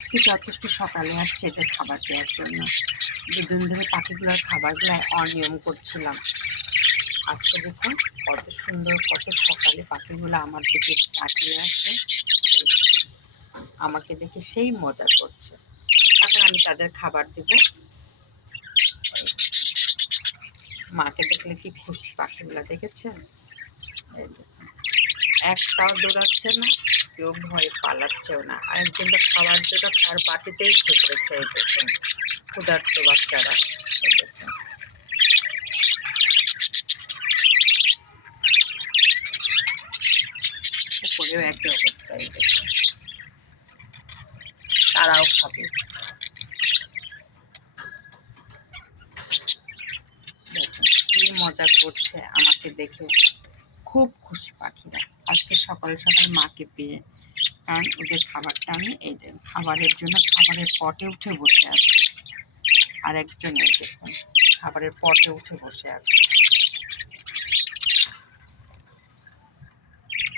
আজকে যথেষ্ট সকালে আসছে এদের খাবার দেওয়ার জন্য। দুদিন ধরে পাখিগুলোর খাবারগুলো অনিয়ম করছিলাম। আজকে দেখুন কত সুন্দর, কত সকালে পাখিগুলো আমার দিকে তাকিয়ে আছে, আমাকে দেখে সেই মজা করছে। এখন আমি তাদের খাবার দেব। মাকে দেখলে কি খুশি পাখিগুলো, দেখেছেন? এই দেখুন, একটাও দৌড়াচ্ছে না, কেউ ভয়ে পালাচ্ছেও না। আরেকজন তো খাওয়ার জন্য তার বাটিতেই উঠে পড়েছে। এই দেখুন ক্ষুধার্ত বাচ্চারা, এই দেখুন। উপরেও একই অবস্থা, এই দেখুন তারাও খাবে। দেখুন কি মজা করছে আমাকে দেখে, খুব খুশি পাখিরা আজকে সকাল সকাল মাকে পেয়ে। কারণ ওদের খাবারটা আমি এই যে খাবারের জন্য খাবারের পটে উঠে বসে আছি। আর একজন এই দেখুন খাবারের পটে উঠে বসে আছে।